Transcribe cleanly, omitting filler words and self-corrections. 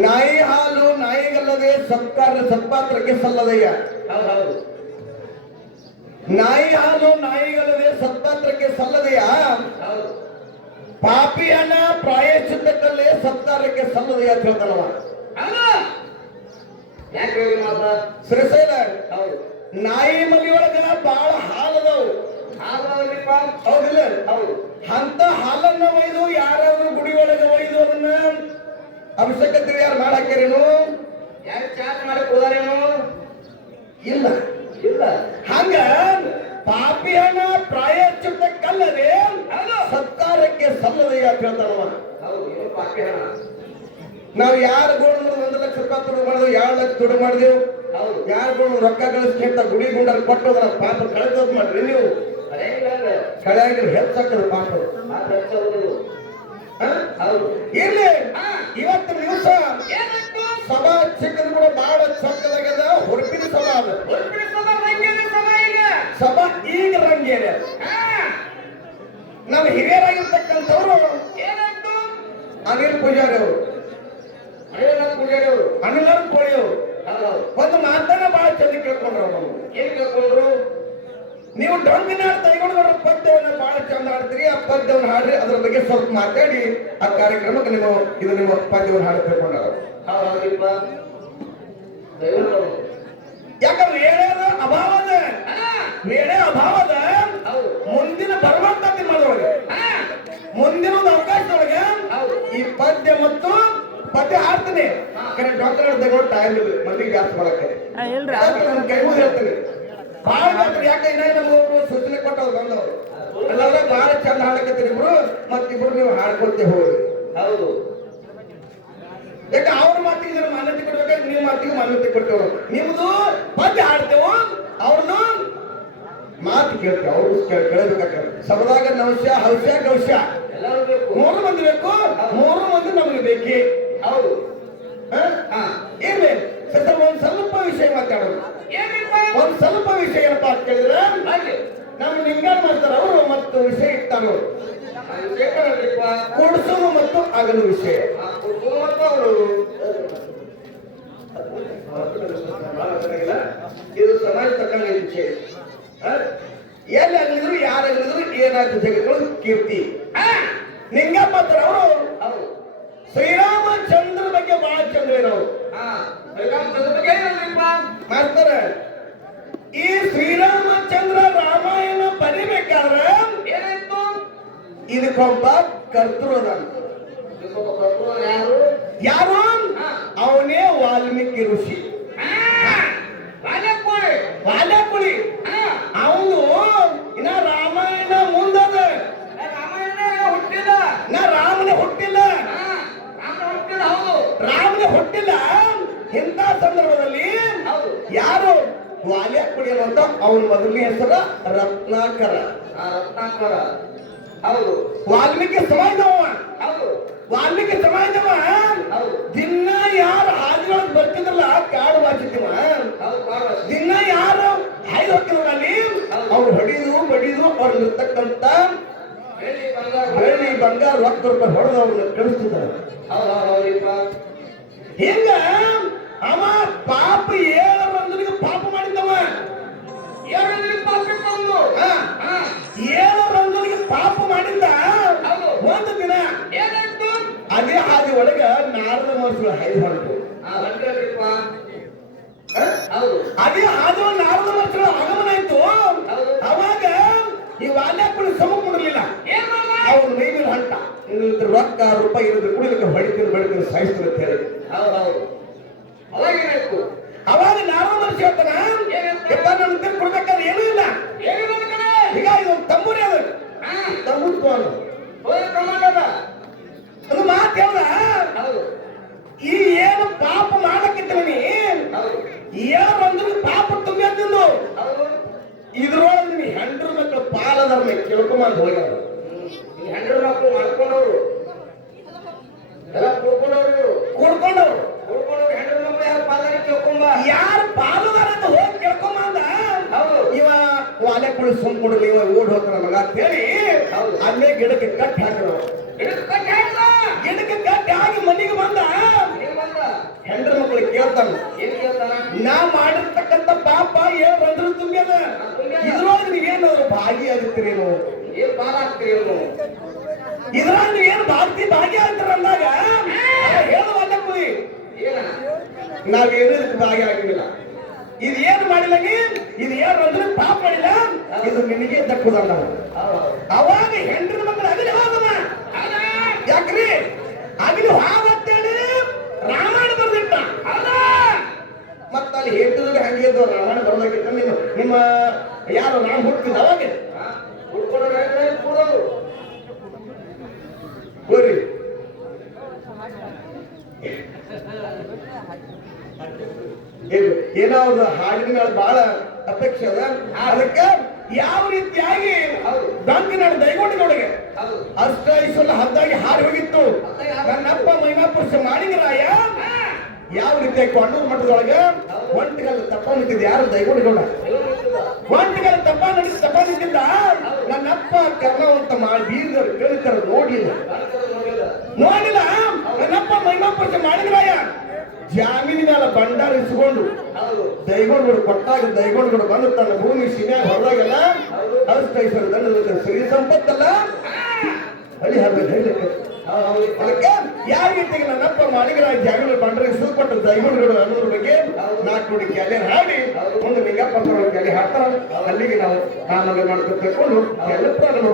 ನಾಯಿ ಹಾಲು ನಾಯಿಗಲ್ಲದೆ ಸತ್ಪಾತ್ರಕ್ಕೆ ಸಲ್ಲದಯ್ಯ. ಹೌದು. ನಾಯಿ ಹಾಲು ನಾಯಿಗಲ್ಲದೆ ಸತ್ಪಾತ್ರಕ್ಕೆ ಸಲ್ಲದೆಯ. ಹೌದು. ಪಾಪಿಯನ್ನ ಪ್ರಾಯಶ್ಚಿತ್ತಕ್ಕಲ್ಲೇ ಸತ್ಕಾರಕ್ಕೆ ಸಲ್ಲದೆಯ ಅಂತ ಹೇಳ್ತಾನವ. ಯಾಕೆ ಶ್ರೀಶೈಲ. ಹೌದು. ನಾಯಿ ಮನೆಯೊಳಗ ಬಹಳ ಹಾಲದವು. ಹೌದಿಲ್ಲ? ಹೌದು. ಅಂತ ಹಾಲನ್ನ ಒಯ್ದು ಯಾರಾದ್ರೂ ಗುಡಿ ಒಳಗೆ ಒಯ್ದು ಅದನ್ನ ಅಭಿಷೇಕ ಯಾರು ಮಾಡಾಕ್ಯಾರೇನು? ಯಾರು ಚಾಟ್ ಮಾಡಕ್ ಹೋದಾರೇನು? ಇಲ್ಲ ಇಲ್ಲ. ಹಂಗ ಪಾಪಿಯನ್ನ ಪ್ರಾಯಶ್ಚಿತ್ತಕ್ಕಲ್ಲದೆ ಸತ್ಕಾರಕ್ಕೆ ಸಲ್ಲದೆಯ ಅಂತ ಹೇಳ್ತಾನವ. ಹೌದು. ಪಾಪಿಯನ ನಾವು ಯಾರು ಗೋಣ 1 ಲಕ್ಷ ರೂಪಾಯಿ ದುಡ್ಡು ಮಾಡಿದೆವು, 2 ಲಕ್ಷ ದುಡ್ಡು ಮಾಡಿದೆವು. ಹೌದು. ಯಾರು ಗೋಣ ರೊಕ್ಕ ಗಳಿಸ್ಕೊಂತ ಗುಡಿ ಗುಂಡರ್ ಕೊಟ್ಟೋದ್ರ ಪಾಪ ಕಳೆದೋದ್ ಮಾಡ್ರಿ. ನೀವು ಕಳೆಯಾಗಿಲ್ಲ ಹೆಚ್ಚಾಕದು ಪಾಪ. ಹೌದು. ಇರ್ಲಿ. ಇವತ್ತಿನ ದಿವಸ ಸಭಾ ಚಿಕ್ಕದು ಕೂಡ ಬಹಳ ಚಕ್ಕದಾಗ್ಯದ. ಹೊರಪಿನ ಸಭಾ ಅದ. ಸಭಾ ಈಗ ರಂಗೇರ. ನಮ್ಮ ಹಿರಿಯರಾಗಿರ್ತಕ್ಕಂಥವ್ರು ಅನಿಲ್ ಪೂಜಾರಿ ಅವರು, ಅನಿಲ್ ಕೋಳಿ ಅವರು ಒಂದು ಮಾತನ್ನ ಬಹಳ ಚಂದ ಕೇಳ್ಕೊಂಡ್ರು. ಅವರು ಏನ್ ಕೇಳ್ಕೊಂಡ್ರು? ನೀವು ಡೊಂಕಿನ ತೈಗೊಂಡ್ರ ಪದ್ಯವನ್ನು ಬಹಳ ಚಂದ ಹಾಡ್ತೀರಿ, ಆ ಪದ್ಯವನ್ನು ಹಾಡ್ರಿ, ಅದ್ರ ಬಗ್ಗೆ ಸ್ವಲ್ಪ ಮಾತಾಡಿ ಆ ಕಾರ್ಯಕ್ರಮಕ್ಕೆ ನಿಮ್ಮ ಪದ್ಯವನ್ನು ಹಾಡಿ ತಿಳ್ಕೊಂಡಾರ. ಯಾಕಂದ್ರೆ ವೇಳೆಯ ಅಭಾವದ ಮುಂದಿನ ಬರುವಂತ ತಿಮ್ಮದೊಳಗೆ ಮುಂದಿನ ಒಂದು ಅವಕಾಶದೊಳಗೆ ಈ ಪದ್ಯ ಮತ್ತು ಪದ್ಯ ಹಾಡ್ತೀನಿ. ಕರೆಕ್ಟ್ ಡಾಕ್ಟರ್ ತಗೊಂಡು ಟೈಮ್ ಮಂದಿಗೆ ಜಾಸ್ತಿ ಮಾಡಕ್ಕೆ ಕೈ ಮುಗಿ ಹೇಳ್ತೀನಿ. ಬಹಳ ಮಾತ್ರ ಯಾಕೆ ನಮ್ಮವರು ಸೂಚನೆ ಕೊಟ್ಟವ್ರು ಬಂದವರು ಎಲ್ಲಾದ್ರೆ ಬಹಳ ಚಂದ ಹಾಡಕತ್ತೀರಿ ಇಬ್ರು, ಮತ್ತಿಬ್ರು ನೀವು ಹಾಡ್ಕೊಳ್ತೇ ಹೋಗ್ರಿ. ಹೌದು. ಯಾಕೆ ಅವ್ರ ಮಾತಿಗೆ ಮಾನ್ಯತೆ ಕೊಡ್ಬೇಕಾದ್ರೆ ನೀವು ಮಾತಿಗೆ ಮಾನ್ಯತೆ ಕೊಡ್ತೇವ್ರು. ನಿಮ್ದು ಪದ್ಯ ಹಾಡ್ತೇವು, ಅವ್ರದ್ದು ಮಾತು ಕೇಳ್ತೇವೆ. ಅವ್ರು ಕೇಳಬೇಕಾಗ್ತದೆ. ಸಭದಾಗ ನವಶ್ಯ ಹೌಶ್ಯ ಗೌಶ್ಯ ಎಲ್ಲರೂ ಬೇಕು. 3 ಮಂದಿ ಬೇಕು. 3 ಮಂದಿ ನಮಗೆ ಬೇಕೇ. ಹೌದು. ಇರ್ಲಿ ಸತ್ತ ಒಂದ್ ಸ್ವಲ್ಪ ವಿಷಯ ಮಾತಾಡೋದು. ಒಂದ್ ಸ್ವಲ್ಪ ವಿಷಯ ಏನಪ್ಪಾ ಅಂತ ಕೇಳಿದ್ರೆ ನಮ್ಮ ಲಿಂಗಾಣ ಮಾಡ್ತಾರ ಅವರು ಮತ್ತು ವಿಷಯ ಇರ್ತಾರ ಕೊಡಿಸೋದು ಮತ್ತು ಆಗಲು ವಿಷಯ. ಇದು ಸಮಾಜ ತಕ್ಕಂಗ ವಿಷಯ. ಎಲ್ಲಿ ಆಗಲಿದ್ರು ಯಾರಾಗಲಿದ್ರು ಏನಾದ್ರು ಜಗತ್ತು ಕೀರ್ತಿ. ನಿಂಗಪ್ಪ ಅವರು ಶ್ರೀರಾಮಚಂದ್ರ ಬಗ್ಗೆ ಬಹಳ ಚಂದ್ರ ಇರೋರು ಮಾಡ್ತಾರೆ. ಈ ಶ್ರೀರಾಮಚಂದ್ರ ರಾಮಾಯಣ ಬರಿಬೇಕಾದ್ರೆ ಇದಕ್ಕೊಬ್ಬ ಕರ್ತೃ ಯಾರು? ಅವನೇ ವಾಲ್ಮೀಕಿ ಋಷಿ. ವಾಲ್ಯಕುಳಿ ಅವನು ಇನ್ನ ರಾಮಾಯಣ ಮುಂದದ. ರಾಮನೇ ಹುಟ್ಟಿಲ್ಲ. ರಾಮನೇ ಹುಟ್ಟಿಲ್ಲ. ಇಂಥ ಸಂದರ್ಭದಲ್ಲಿ ಯಾರು ವಾಲ್ಯಕುಳಿ ಅಂತ ಅವನ ಮೊದಲನೇ ಹೆಸರು ರತ್ನಾಕರ. ಹೌದು. ವಾಲ್ಮೀಕಿ ಸಮಾಜದವ. ಹೌದು. ವಾಲ್ಮೀಕಿ ಸಮಾಜದವ. ದಿನ ಯಾರು ಹಾದಿಯೊಳಗೆ ಬರ್ತಿದ್ರಲ್ಲ ಕಾಡು ವಾಚಿತಿವ, ದಿನ ಯಾರು ಹಾಯ್ದು ಹೋಗ್ತಿದ್ರಲ್ಲಿ ಅವ್ರು ಹೊಡಿದು ಬಡಿದು ಅವ್ರಲ್ಲಿರ್ತಕ್ಕಂಥ ಬೆಳ್ಳಿ ಬಂಗಾರ ರೊಕ್ಕ ರೂಪಾಯಿ ಹೊಡೆದು ಅವ್ರನ್ನ ಕಳಿಸ್ತಿದ್ದಾರೆ. ಹಿಂಗ ಅವ ಪಾಪ 7 ಮಂದಿಗೆ ಪಾಪ ಮಾಡಿದ್ದವ. 7 ಮಂದಿಗೆ ಪಾಪ ಮಾಡಿದ್ದ. ಒಂದು ದಿನ ಅದೇ ಹಾದಿ ಒಳಗ ನಾರದ ಮಹರ್ಷಿಗಳು ಹಾಯ್ದು ಹೊರಟು. ಅದೇ ಹಾದಿ ನಾರದ ಮಹರ್ಷಿಗಳ ಆಗಮನ ಆಯ್ತು. ಅವಾಗ ಈ ವಾಲ್ಯಕುಳಿ ಸಮ ಕೊಡಲಿಲ್ಲ. ಅವ್ರ ಮೈ ಮೇಲೆ ಹೊಂಟ ರೊಕ್ಕ ರೂಪಾಯಿ ಇರೋದು ಕುಡಿಲಿಕ್ಕೆ ಹೊಡಿತೀನಿ ಸಾಯಿಸ್ತಾರೆ ಅಂತ ಹೇಳಿ. ಅವಾಗ ನಾರದ ಮಹರ್ಷಿ ಹೇಳ್ತಾನ ನನ್ನ ಕೊಡ್ಬೇಕಾದ್ರೆ ಏನೂ ಇಲ್ಲ. ಈಗ ಇದೊಂದು ತಂಬೂರಿ ಅದ, ತಂಬೂರಿ ಅದು ಮಾತು ಹೇಳ್ದ. ಈ ಏನು ಪಾಪ ಮಾಡಕ್ಕಿದ್ದವನಿ 7 ಮಂದಿಗೆ ಪಾಪ ತುಂಬಿದ್ದು. ಇದ್ರೊಳಗೆ ನೀ ಹೆಂಡ್ರ ಮಕ್ಕಳು ಪಾಲಧರ್ಮ ಕೇಳ್ಕೊಂಬಂದು ಹೋಗ್ಯಾರ. ಹೆಂಡ್ರ ಮಕ್ಕಳು ಮಾಡ್ಕೊಂಡವ್ರು ಎಲ್ಲ ಕೂಡ್ಕೊಂಡವ್ರು ಹೆಂಡ್ರ ಮಕ್ಕಳು ಯಾರು ಪಾಲನೆ ಕೇಳ್ಕೊಂಬ, ಯಾರು ಪಾಲುದಾರ ಅಂತ ಹೋಗಿ ಕೇಳ್ಕೊಂಬಂದ. ಇವ ವಾಲ್ಯಕುಳಿ ಸುಮ್ ಕೊಡ್ಲಿ, ಇವ ಓಡ್ ಹೋಗ್ತಾರ ಮಗ ಅಂತ ಹೇಳಿ ಅಲ್ಲೇ ಗಿಡಕ್ಕೆ ಕಟ್ಟಿ ಹಾಕಿದ್ರು. ಗಿಡಕ್ಕೆ ಕಟ್ಟಿ ಹಾಕಿ ಮನೆಗೆ ಬಂದ. ಕೇಳ್ತಾನ ಏನ್ ಕೇಳ್ತಾನ? ನಾ ಮಾಡಿರ್ತಕ್ಕಂಥ ಪಾಪ ಏನ್ ರಂಧ್ರ ತುಂಬ್ಯದ ಇದ್ರೊಳಗೆ ನೀವೇನಾದ್ರು ಭಾಗಿಯಾಗುತ್ತೀರೇನು ಏನ್ ಪಾಲ ಆಗ್ತೀರಿ ನೀವು? ಇದ್ರಾಗ ನೀವೇನು ಭಾಗಿಯಾಗ್ತಾರ ಅಂದಾಗ ಹೇಳುವಲ್ಲ ಕುರಿ ಏನ? ನಾವೇನು ಇದಕ್ಕೆ ಭಾಗಿಯಾಗಿಲ್ಲ. ಇದು ಏನು ಮಾಡಿಲ್ಲ ಇದು ಏನು ಅಂದ್ರೆ ಪಾಪ ಮಾಡಿಲ್ಲ, ಇದು ನಿನಗೆ ದಕ್ಕುದಲ್ಲ. ಅವಾಗ ಹೆಂಡ್ರ ಮಕ್ಕಳು ಅಗಲಿ ಹೋಗಮ್ಮ. ಯಾಕ್ರಿ ಅಗಲಿ ಹೋಗತ್ತೇಳಿ ರಾಮಾಯಣ ಬರ್ದಿಟ್ಟ. ಮತ್ತ ಅಲ್ಲಿ ಹೇಳ್ತಿದ್ರೆ ಹಂಗೆ ಇದ್ದವ್ರು ರಾಮಾಯಣ ಬರ್ದಾಗಿತ್ತ. ನಿಮ್ಮ ಯಾರು ನಾನು ಹುಟ್ಟಿದ ಅವಾಗ ಹುಡ್ಕೊಂಡವ್ರು ಹೆಂಗ್ರೆ ಕೂಡೋರು? ಬರ್ರಿ ಏನೋ ಅವ್ರ ಹಾಡಿನ ಮೇಲೆ ಬಹಳ ಅಪೇಕ್ಷೆ ಅದ. ಅದಕ್ಕೆ ಯಾವ ರೀತಿಯಾಗಿ ಡಂಕಿನ ದೈಗೊಂಡಿನೊಳಗೆ ಹೌದು. ಅಷ್ಟ ಐಸಲ್ಲ ಹದ್ದಾಗಿ ಹಾರಿ ಹೋಗಿತ್ತು. ನನ್ನಪ್ಪ ಮೈನಾಪುರುಷ ಮಾಡಿಗರಾಯ ಯಾವ ರೀತಿಯಾಗಿ ಕೊಂಡೂರು ಮಠದೊಳಗೆ ಒಂಟಿಗಲ್ಲ ತಪ್ಪ ನಿಂತಿದ್ದ. ಯಾರು ದೈಗೊಂಡಿಗೌಡ ಒಂಟಿಗಲ್ಲ ತಪ್ಪ ನಿಂತಿದ್ದ. ನನ್ನಪ್ಪ ಕರ್ಮವಂತ ಮಾಡಿ ಬೀರ್ದವ್ರು ಕೇಳಿತಾರ ನೋಡಿಲ್ಲ. ನನ್ನಪ್ಪ ಮೈನಾಪುರುಷ ಮಾಡಿಗರಾಯ ಜಾಮೀನಿನ ಭಂಡಾರ ಇಸ್ಕೊಂಡು ದೈಗೊಂಡ್ಗಳು ಕೊಟ್ಟಾಗ ದೈಗೊಂಡ್ಗಳು ಬಂದು ತನ್ನ ಭೂಮಿ ಸಿನ್ಯಾಗ ಹೊರದಾಗಲ್ಲ ಅಷ್ಟೈಶ್ವರ ದಂಡ ಶ್ರೀ ಸಂಪತ್ತಲ್ಲ ಹಳಿ ಹಾಕ್ಬೇಕು ಹೇಳಲಿಕ್ಕೆ. ಅದಕ್ಕೆ ಯಾವ ರೀತಿಗೆ ನನ್ನಪ್ಪ ಮಾಳಿಗರ ಜಾಮೀನು ಭಂಡಾರ ಇಸ್ದು ಕೊಟ್ಟು ದೈಗೊಂಡ್ಗಳು ಅನ್ನೋದ್ರ ಬಗ್ಗೆ 4 ನುಡಿ ಕ್ಯಾಲೆ ಹಾಡಿ ಒಂದು ಲಿಂಗಪ್ಪ ಕ್ಯಾಲೆ ಹಾಡ್ತಾರ. ಅಲ್ಲಿಗೆ ನಾವು ಮಾಡ್ಕೊಂಡು ಎಲ್ಲ ಪ್ರಾರಂಭ